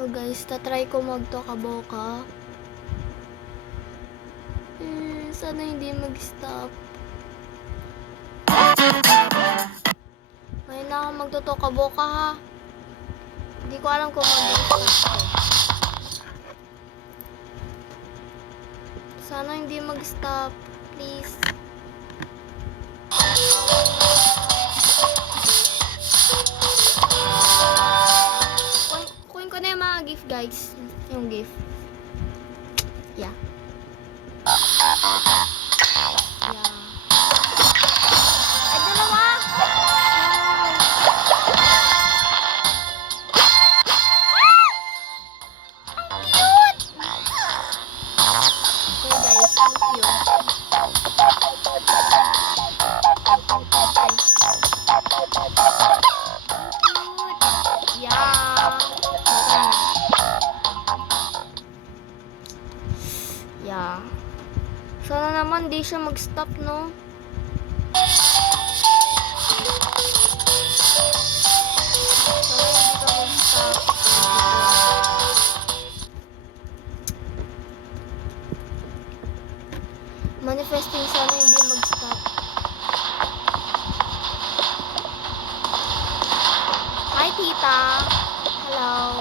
So guys, tatry ko magtokaboka. Sana hindi mag-stop. Ngayon na ako magtotokaboka ha. Hindi ko alam kung mag-stop ko. Sana hindi mag-stop. Please. Kunin ko na yung mga gift guys. Yung gift. Yeah. Yeah. Ay, dalawa! Ang cute! Okay guys, ang cute. Yeah. Sana naman di siya mag-stop, no? Sana hindi ka mag-stop. Manifesting sana hindi mag-stop. Hi, tita. Hello.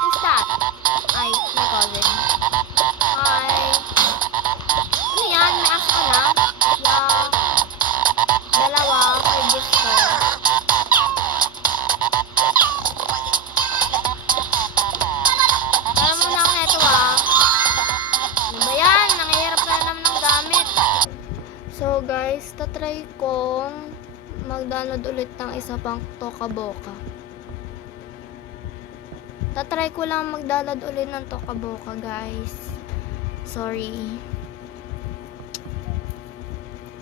Who's that? Ay, my cousin. Hi. Ano yan? May ask ka na? Yeah. Dalawa. For gift ko. Tara muna ako neto ah. Ano ba yan? Nangihirap na naman ng gamit. So guys, tatry kong mag-download ulit ng isa pang Tokaboka. Tatry ko lang mag-download ulit ng Tokaboka guys. Sorry.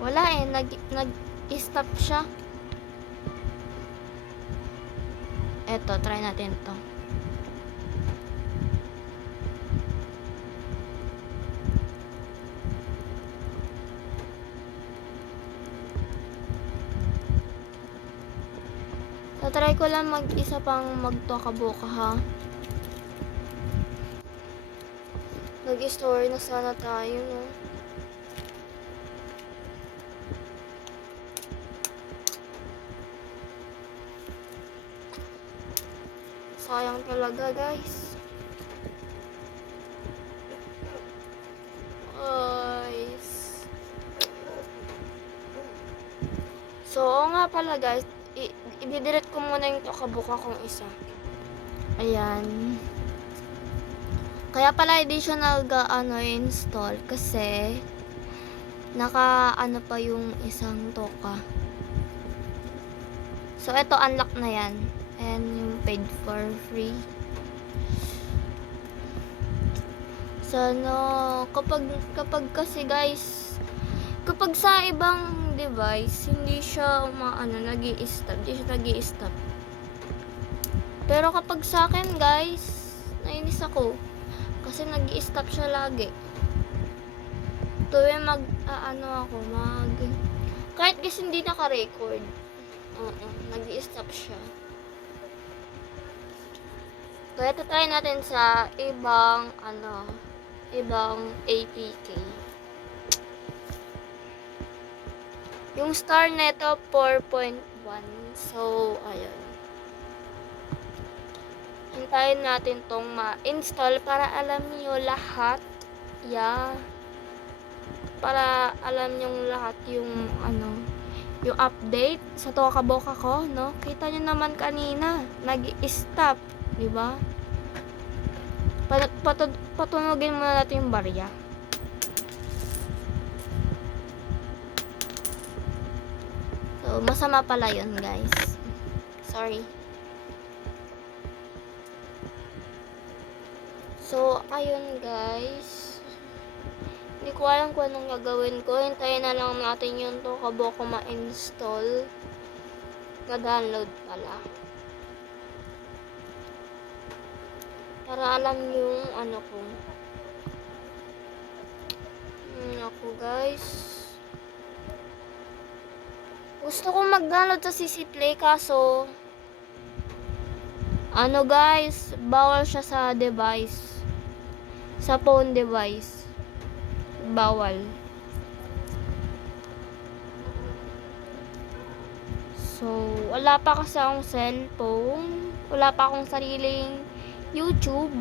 Wala eh, nag-stop siya. Eto, try natin to. Tatry ko lang mag-isa pang mag-Tokaboka ha. Nag-story na sana tayo, no? Sayang talaga, guys. So, oo nga pala, guys. I-delete ko muna yung Tokaboka kong isa. Ayan. Kaya pala hindi siya install kasi naka pa yung isang Toka. So, ito unlock na yan. And yung paid for free. Sana, kapag kasi guys, kapag sa ibang device, hindi siya nag-i-stop. Hindi siya nag-i-stop. Pero kapag sa akin guys, nainis ako. Kasi nag-i-stop siya lagi. Tuwing kahit kasi hindi naka-record. Nag-i-stop siya. Kaya try natin sa ibang APK. Yung star neto 4.1. So, ayun. Hintayin natin tong ma-install para alam niyo lahat. Yeah. Para alam niyo lahat yung yung update sa Tokaboka ko, no? Kita niyo naman kanina, nag-stop, di ba? Patunogin muna natin yung barya. So, masama pala yun, guys. Sorry. So, ayun, guys. Hindi ko alam kung anong gagawin ko. Hintayin na lang natin yung Tokaboka ma-install. Na-download pala. Para alam yung ko. Ako, guys. Gusto ko mag-download sa CC Play kaso Ano guys, bawal siya sa device. Sa phone device. Bawal. So, wala pa kasi akong cellphone. Wala pa akong sariling YouTube.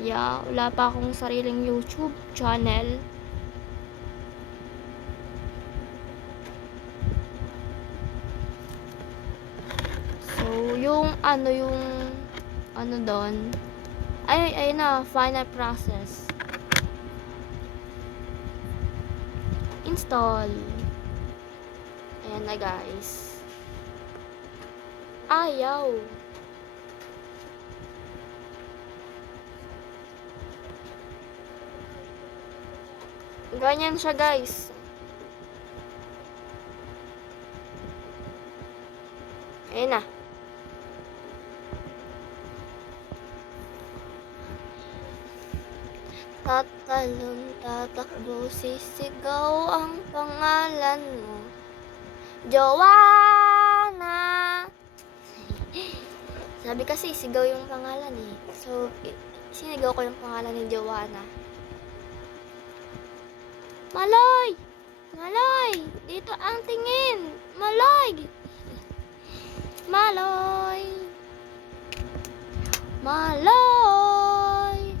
Yeah, wala pa akong sariling YouTube channel. So, yung doon, ay na, final process. Install. Ayan na guys. Ayaw. Ganyan siya guys. Ayan na. Tatalon, tatakbo, sisigaw ang pangalan mo. Joanna! Sabi kasi, sigaw yung pangalan eh. So, sinigaw ko yung pangalan ni Joanna. Maloy! Maloy! Dito ang tingin! Maloy! Maloy! Maloy!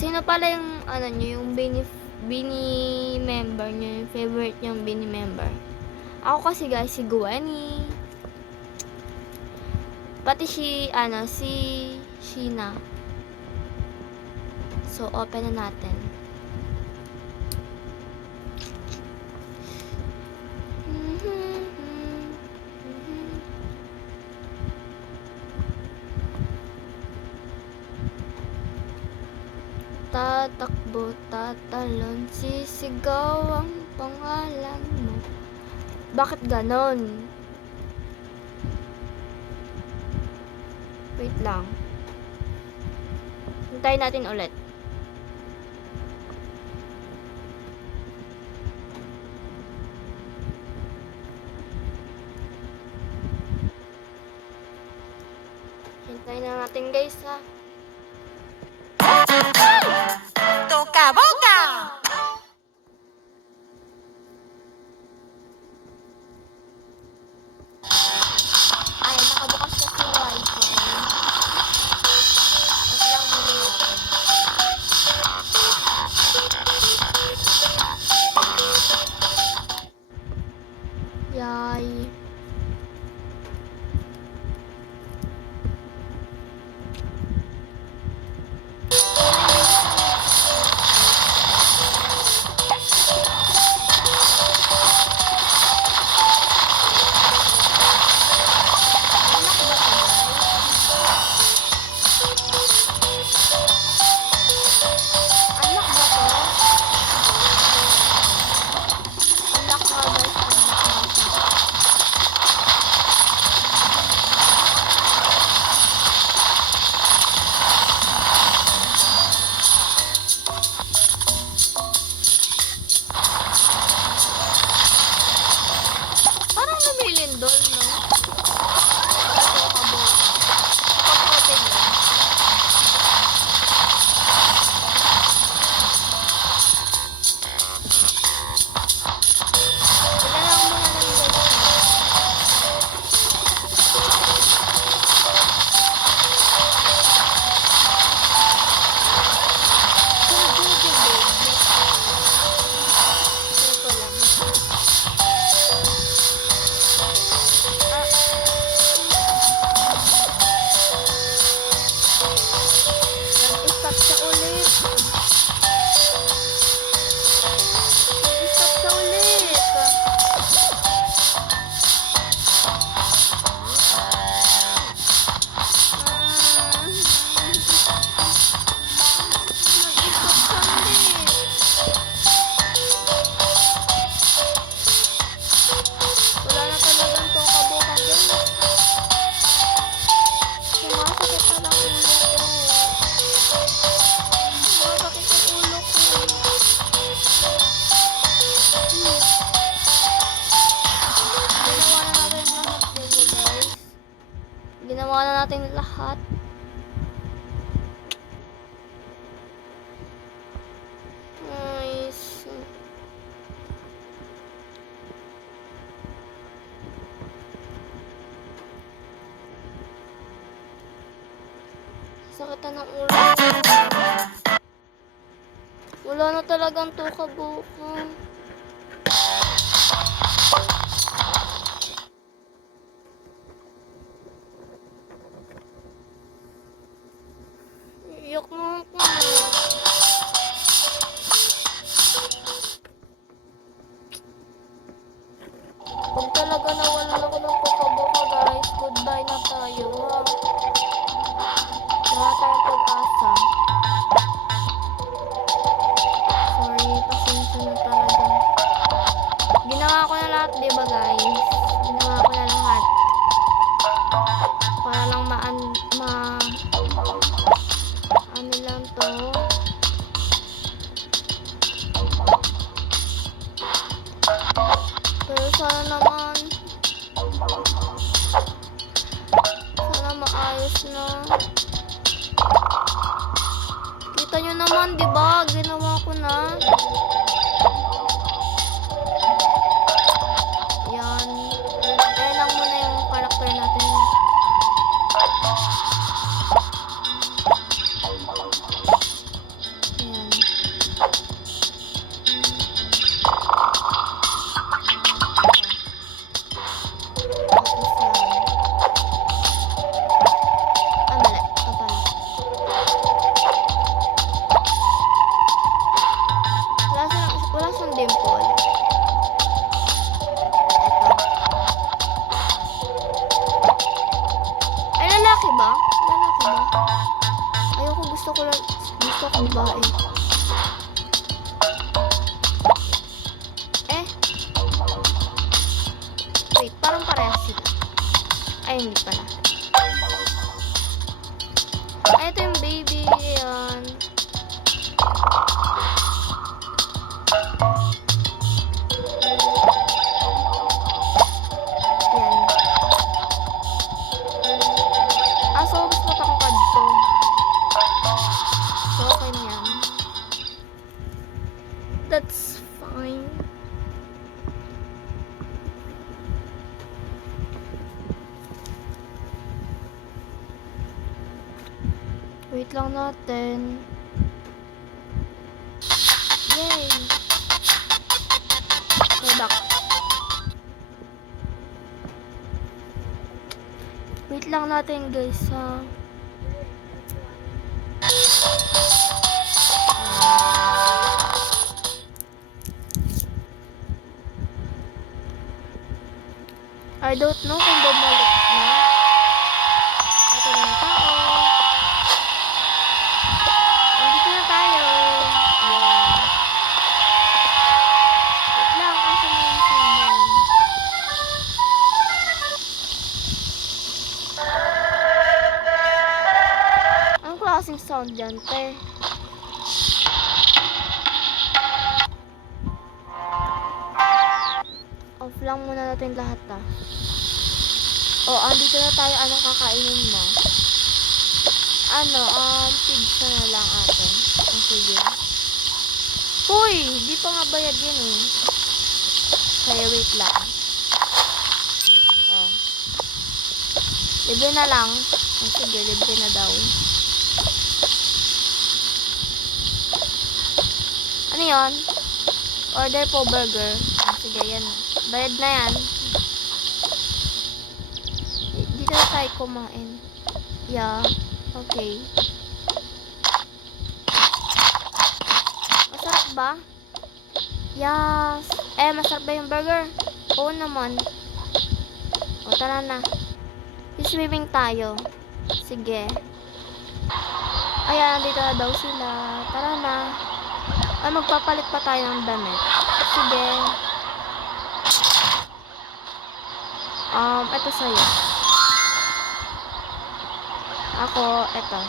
Sino pala yung yung Bini member nyo, yung favorite yung Bini member? Ako kasi guys, si Gwenny. Pati si Sheena. So, open na natin. Tatakbo, tatalon, sisigaw ang pangalan mo. Bakit ganon? Wait lang. Hintayin natin ulit. Hintayin na natin guys ha. Toca boca. Ay, nakabukas kasi yung wifi. Wait lang muna natin. Yay. Anak ba to? Anak nga guys, anak nga siya. Parang lumilindol, no? Ito kabo. Pag-open yun. Wala lang muna lang guys. Kung Google babe, ito lang. lahat. Nice. Sakit na ng ulo. Wala na talagang tuka-buka. Iyak na ako. Pag talaga nawalan ako ng tuka-buka, guys, goodbye na tayo. Wala tayong pag-asa. Sorry, pasensya na talaga. Ginawa ko na lahat, diba guys? Ginawa ko na lahat. Para lang ano lang to. Pero sana maayos na. Kita nyo naman, diba? Ginawa ko na. Yan. Kaya lang muna yung karakter natin. Ayan. Wala siyang dimple. Ay, lalaki ba? Lalaki ba? Ayoko, gusto ko babae. Wait, parang parehas sila. Ay, hindi pala. Ay, ito yung baby. Ayan. So, mas matangkad to. So, okay na yan. That's fine. Wait lang natin. Yay! Okay, back. Wait lang natin, guys, ha. I don't know kung bumalik na. Ito na yung tao. Nandito na tayo. Yeah. Wait lang, asa na yung sound. Anong klaseng sound dyan, te? Off lang muna natin lahat, ah. Andito na tayo. Anong kakainin mo? Pizza na lang ate. Sige. Hoy! Di pa nga bayad yan eh. Kaya wait lang. Libre na lang. Sige, libre na daw. Ano yun? Order po burger. Sige, yan. Bayad na yan. Dito na tayo kumain. Yeah. Okay. Masarap ba? Yes. Masarap ba yung burger? Oo naman. Tara na. Swimming tayo. Sige. Ayan, dito na daw sila. Tara na. Magpapalit pa tayo ng damit. Sige. Ito sa'yo. Ako, ito.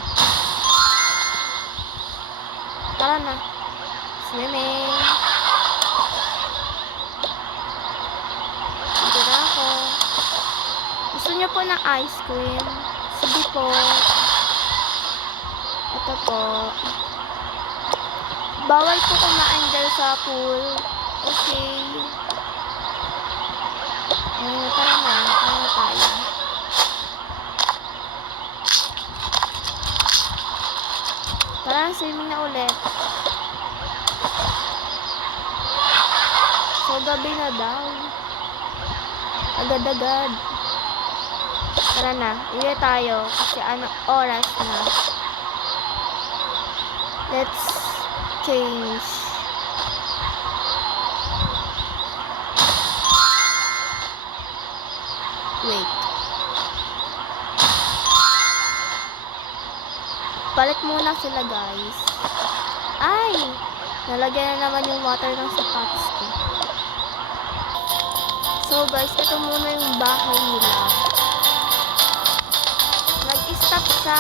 Tara na. Swimming. Dito na ako. Gusto niyo po ng ice cream? Sige po. Ito po. Bawal po kumain dyan sa pool. Okay. Tara na. Tara tayo. Tara, swimming na ulit. So, gabi na daw. Agad-agad. Tara na. Uwi tayo. Kasi oras na. Let's change. Wait. Palit muna sila, guys. Ay! Nalagyan na naman yung water ng sapatos ko. So, guys, ito muna yung bahay nila. Nag-stop siya.